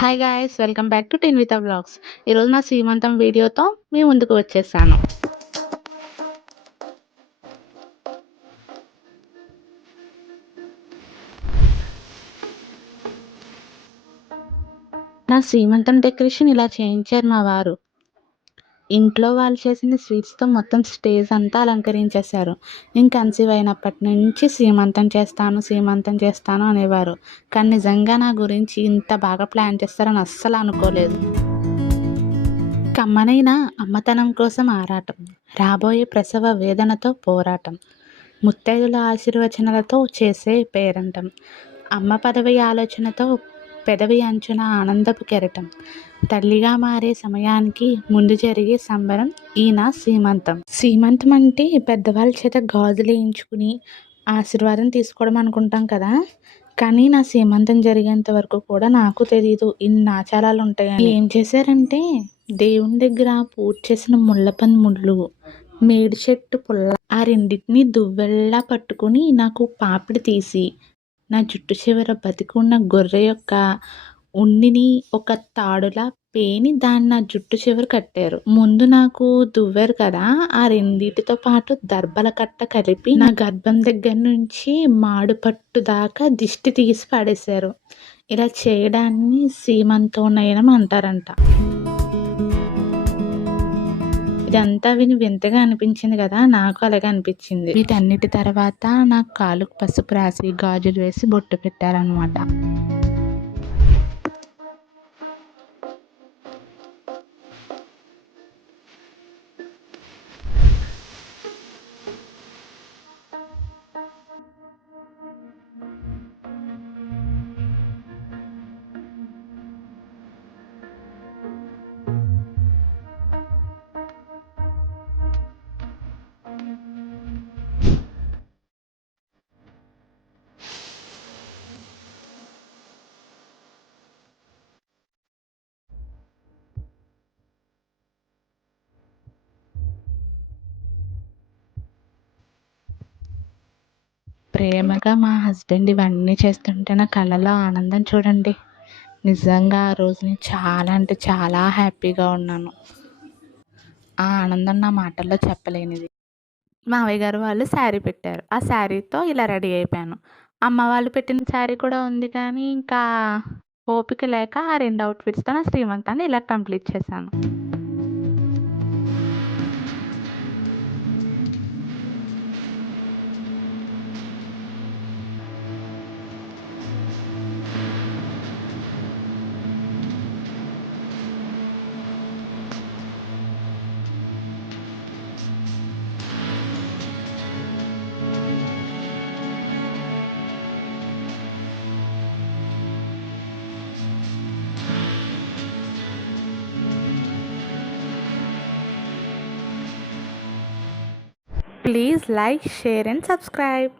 Hi guys! Welcome back to 'tin with vlogs'. ఈరోజు నా సీమంతం వీడియోతో మీ ముందుకు వచ్చేసాను. నా సీమంతం డెకరేషన్ ఇలా చేయించారు మా వారు. ఇంట్లో వాళ్ళు చేసిన స్వీట్స్‌తో మొత్తం స్టేజ్ అంతా అలంకరించేశారు. నేను కన్సీవ్ అయినప్పటి నుంచి సీమంతం చేస్తాను అనేవారు. కానీ నిజంగా నా గురించి ఇంత బాగా ప్లాన్ చేస్తారని అస్సలు అనుకోలేదు. కమ్మనైన అమ్మతనం కోసం ఆరాటం, రాబోయే ప్రసవ వేదనతో పోరాటం, ముత్తైదుల ఆశీర్వచనాలతో చేసే పేరంటం, అమ్మ పదవి ఆలోచనతో పెదవి అంచున ఆనందపు కెరటం, తల్లిగా మారే సమయానికి ముందు జరిగే సంబరం ఈ నా సీమంతం. సీమంతం అంటే పెద్దవాళ్ళ చేత గాజులు వేయించుకుని ఆశీర్వాదం తీసుకోవడం అనుకుంటాం కదా, కానీ నా సీమంతం జరిగేంత వరకు కూడా నాకు తెలీదు ఇన్ని ఆచారాలు ఉంటాయని. ఏం చేశారంటే దేవుని దగ్గర పూజ చేసిన ముళ్ళు, మేడి చెట్టు పుల్ల ఆ రెండింటిని దువ్వెళ్ళలా పట్టుకుని నాకు పాపిడి తీసి నా జుట్టు చివర బతికి ఉన్న గొర్రె యొక్క ఉన్నిని ఒక తాడులా పేని దాన్ని నా జుట్టు చివర కట్టారు. ముందు నాకు దువ్వారు కదా, ఆ రెండిటితో పాటు దర్బల కట్ట కలిపి నా గర్భం దగ్గర నుంచి మాడు పట్టు దాకా దిష్టి తీసి పడేశారు. ఇలా చేయడాన్ని సీమంతోనయనం అంటారంట. ఇదంతా విని వింతగా అనిపించింది కదా, నాకు అలాగే అనిపించింది. వీటన్నిటి తర్వాత నాకు కాలుకు పసుపు రాసి గాజులు వేసి బొట్టు పెట్టారనమాట. ప్రేమగా మా హస్బెండ్ ఇవన్నీ చేస్తుంటే నా కళ్ళలో ఆనందం చూడండి. నిజంగా ఆ రోజు నేను చాలా అంటే చాలా హ్యాపీగా ఉన్నాను. ఆ ఆనందం నా మాటల్లో చెప్పలేనిది. మావయ్య గారు వాళ్ళు శారీ పెట్టారు. ఆ శారీతో ఇలా రెడీ అయిపోయాను. అమ్మ వాళ్ళు పెట్టిన శారీ కూడా ఉంది కానీ ఇంకా ఓపిక లేక ఆ 2 అవుట్‌ఫిట్స్‌తో నా శ్రీమంతాన్ని ఇలా కంప్లీట్ చేశాను. Please like, share and subscribe.